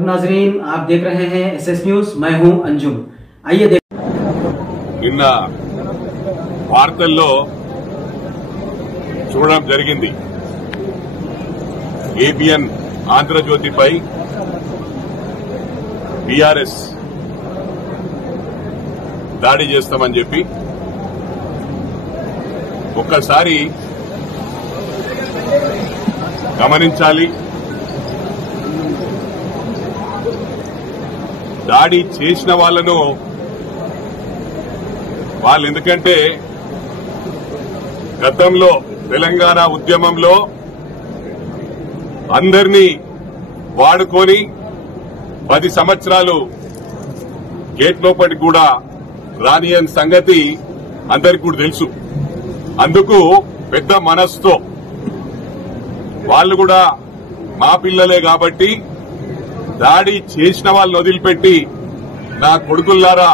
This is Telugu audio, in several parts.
महबूब नाजरीन, आप देख रहे हैं SS न्यूज। मैं हूं अंजुम। आइए देख। నిన్న వార్తల్లో చూడడం జరిగింది ఏబిఎన్ ఆంధ్రజ్యోతిపై బీఆర్ఎస్ దాడి చేస్తామని చెప్పి ఒక్కసారి గమనించాలి. దాడి చేసిన వాళ్ళను వాళ్ళు ఎందుకంటే గతంలో తెలంగాణ ఉద్యమంలో అందరినీ వాడుకొని 10 సంవత్సరాలు గేట్ లోపలికి కూడా రానియని సంగతి అందరికీ కూడా తెలుసు. అందుకు పెద్ద మనస్సుతో వాళ్ళు కూడా మా పిల్లలే కాబట్టి దాడి చేసిన వాళ్ళని వదిలిపెట్టి నా కొడుకుల్లారా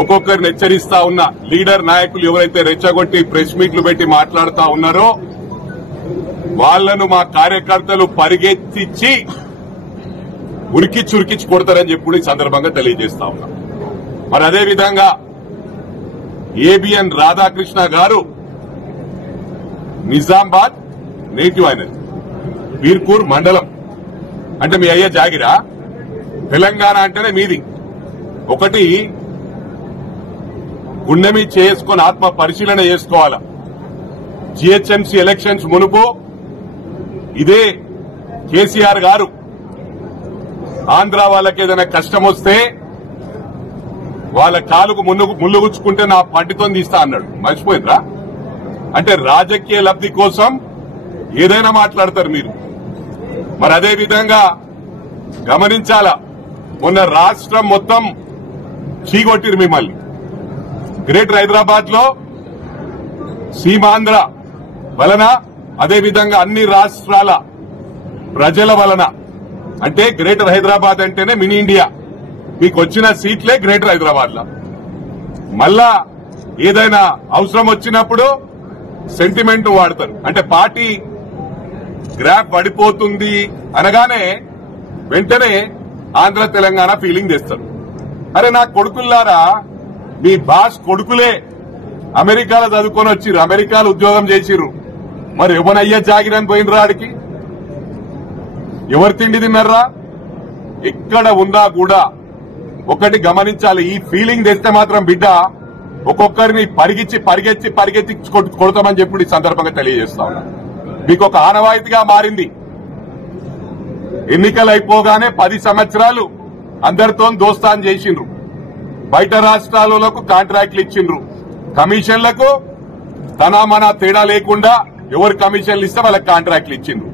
ఒక్కొక్కరిని హెచ్చరిస్తా ఉన్న లీడర్ నాయకులు ఎవరైతే రెచ్చగొట్టి ప్రెస్ మీట్లు పెట్టి మాట్లాడుతా ఉన్నారో వాళ్లను మా కార్యకర్తలు పరిగెత్తించి ఉరికిచ్చి కొడతారని చెప్పి ఈ సందర్భంగా తెలియజేస్తా ఉన్నా. మరి అదేవిధంగా ఏబిఎన్ రాధాకృష్ణ గారు నిజామాబాద్ నేటివ్ అయినది, వీర్పూర్ మండలం. అంటే మీ అయ్యే జాగిరా. తెలంగాణ అంటేనే మీది. ఒకటి గుండె మీద చేసుకుని ఆత్మ పరిశీలన చేసుకోవాలా. జీహెచ్ఎంసీ ఎలక్షన్స్ మునుపు ఇదే కేసీఆర్ గారు ఆంధ్ర వాళ్ళకి ఏదైనా కష్టం వస్తే వాళ్ళ కాలుకు ముళ్ళు గుచ్చుకుంటే నా పంటితో తీస్తా అన్నాడు. మర్చిపోయిందిరా? అంటే రాజకీయ లబ్ధి కోసం ఏదైనా మాట్లాడతారు మీరు. మరి అదే విధంగా గమనించాలా, మొన్న రాష్ట్రం మొత్తం చీగొట్టిరు మిమ్మల్ని. గ్రేటర్ హైదరాబాద్ లో సీమాంధ్ర వలన, అదేవిధంగా అన్ని రాష్ట్రాల ప్రజల వలన. అంటే గ్రేటర్ హైదరాబాద్ అంటేనే మినీ ఇండియా. మీకు వచ్చిన సీట్లే గ్రేటర్ హైదరాబాద్ లో. మళ్ళా ఏదైనా అవసరం వచ్చినప్పుడు సెంటిమెంట్ వాడతారు. అంటే పార్టీ గ్రాఫ్ పడిపోతుంది అనగానే వెంటనే ఆంధ్ర తెలంగాణ ఫీలింగ్ తెస్తారు. అరే నా కొడుకుల్లారా, మీ బాస్ కొడుకులే అమెరికాలో చదువుకొని వచ్చిర్రు, అమెరికాలో ఉద్యోగం చేసిర్రు. మరి ఎవరయ్యా జాగిరని పోయినరా? ఆడికి ఎవరు తిండి తిన్నారా? ఎక్కడ ఉన్నా కూడా ఒకటి గమనించాలి, ఈ ఫీలింగ్ తెస్తే మాత్రం బిడ్డ ఒక్కొక్కరిని పరిగెత్తి కొడతామని చెప్పి ఈ సందర్భంగా తెలియజేస్తా ఉన్నా. మీకు ఒక ఆనవాయితీగా మారింది. ఎన్నికలు అయిపోగానే 10 సంవత్సరాలు అందరితో దోస్తాన్ చేసిండ్రు. బయట రాష్ట్రాలకు కాంట్రాక్ట్లు ఇచ్చిండ్రు. కమిషన్లకు తన మన తేడా లేకుండా ఎవరు కమిషన్లు ఇస్తే వాళ్ళకి కాంట్రాక్ట్లు ఇచ్చిండ్రు.